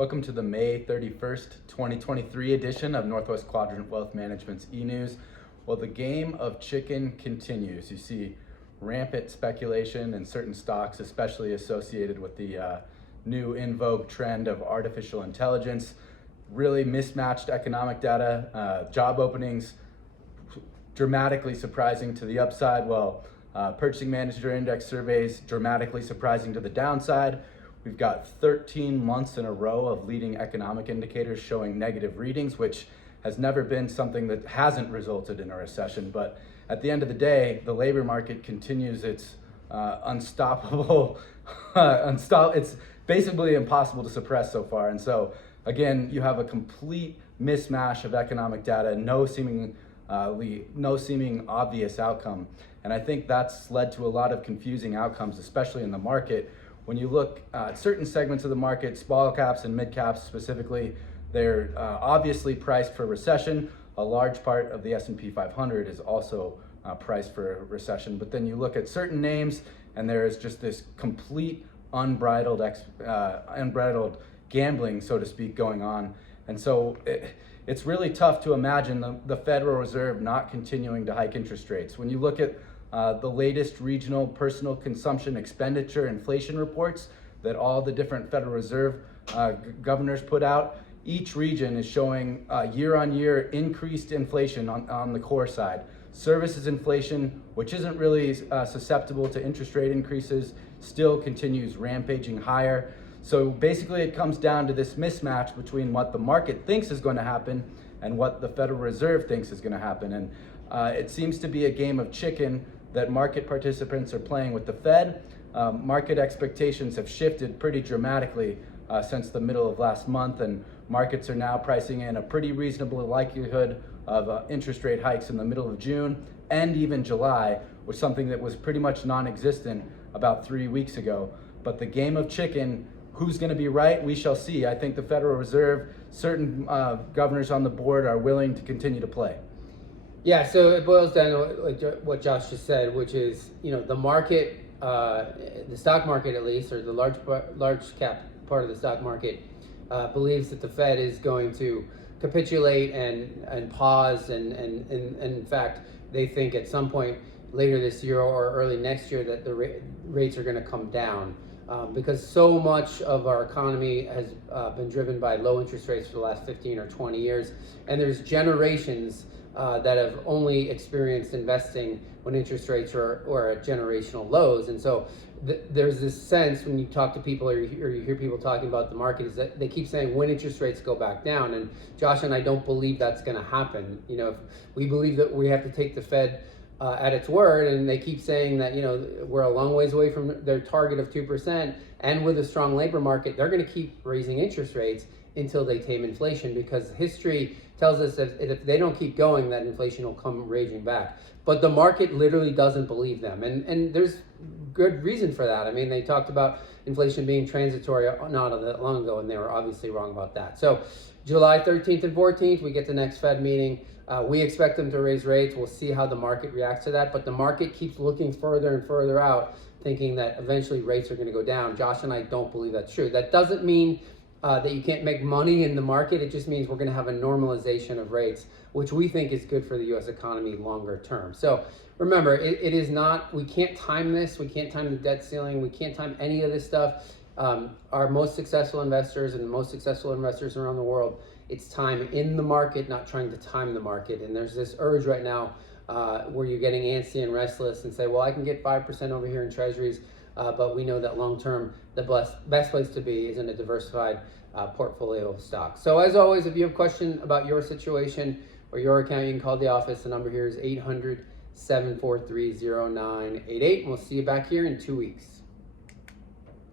Welcome to the May 31st, 2023 edition of Northwest Quadrant Wealth Management's e-news. Well, the game of chicken continues. You see rampant speculation in certain stocks, especially associated with the new in vogue trend of artificial intelligence, really mismatched economic data, job openings dramatically surprising to the upside, while purchasing manager index surveys dramatically surprising to the downside. We've got 13 months in a row of leading economic indicators showing negative readings, which has never been something that hasn't resulted in a recession. But at the end of the day, the labor market continues its unstoppable, it's basically impossible to suppress so far. And so again, you have a complete mismatch of economic data, no seeming obvious outcome. And I think that's led to a lot of confusing outcomes, especially in the market. When you look at certain segments of the market, small caps and mid caps specifically, they're obviously priced for recession. A large part of the S&P 500 is also priced for a recession. But then you look at certain names and there is just this complete unbridled gambling, so to speak, going on. And so it's really tough to imagine the Federal Reserve not continuing to hike interest rates. When you look at the latest regional personal consumption expenditure inflation reports that all the different Federal Reserve governors put out, each region is showing year-on-year increased inflation on the core side. Services inflation, which isn't really susceptible to interest rate increases, still continues rampaging higher. So basically it comes down to this mismatch between what the market thinks is going to happen and what the Federal Reserve thinks is going to happen. And it seems to be a game of chicken that market participants are playing with the Fed. Market expectations have shifted pretty dramatically since the middle of last month, and markets are now pricing in a pretty reasonable likelihood of interest rate hikes in the middle of June and even July, which is something that was pretty much non-existent about 3 weeks ago. But the game of chicken, who's going to be right? We shall see. I think the Federal Reserve, certain governors on the board are willing to continue to play. Yeah, so it boils down to what Josh just said, which is, the market, the stock market at least, or the large cap part of the stock market, believes that the Fed is going to capitulate and pause, and in fact, they think at some point later this year or early next year that the rates are going to come down. Because so much of our economy has been driven by low interest rates for the last 15 or 20 years, and there's generations that have only experienced investing when interest rates are at generational lows. And so there's this sense when you talk to people or you hear people talking about the market, is that they keep saying when interest rates go back down. And Josh and I don't believe that's going to happen. If we believe that we have to take the Fed at its word, and they keep saying that we're a long ways away from their target of 2%, and with a strong labor market, they're going to keep raising interest rates until they tame inflation, because history tells us that if they don't keep going, that inflation will come raging back. But the market literally doesn't believe them, and there's good reason for that. I mean, they talked about inflation being transitory not that long ago, and they were obviously wrong about that. So July 13th and 14th, we get the next Fed meeting. We expect them to raise rates. We'll see how the market reacts to that, but the market keeps looking further and further out, thinking that eventually rates are going to go down. Josh and I don't believe that's true. That doesn't mean that you can't make money in the market. It just means we're going to have a normalization of rates, which we think is good for the U.S. economy longer term. So remember, it is not, we can't time this. We can't time the debt ceiling. We can't time any of this stuff. Our most successful investors and the most successful investors around the world, it's time in the market, not trying to time the market. And there's this urge right now where you're getting antsy and restless and say, well, I can get 5% over here in treasuries, but we know that long-term, the best place to be is in a diversified portfolio of stocks. So as always, if you have a question about your situation or your account, you can call the office. The number here is 800-743-0988. And we'll see you back here in 2 weeks.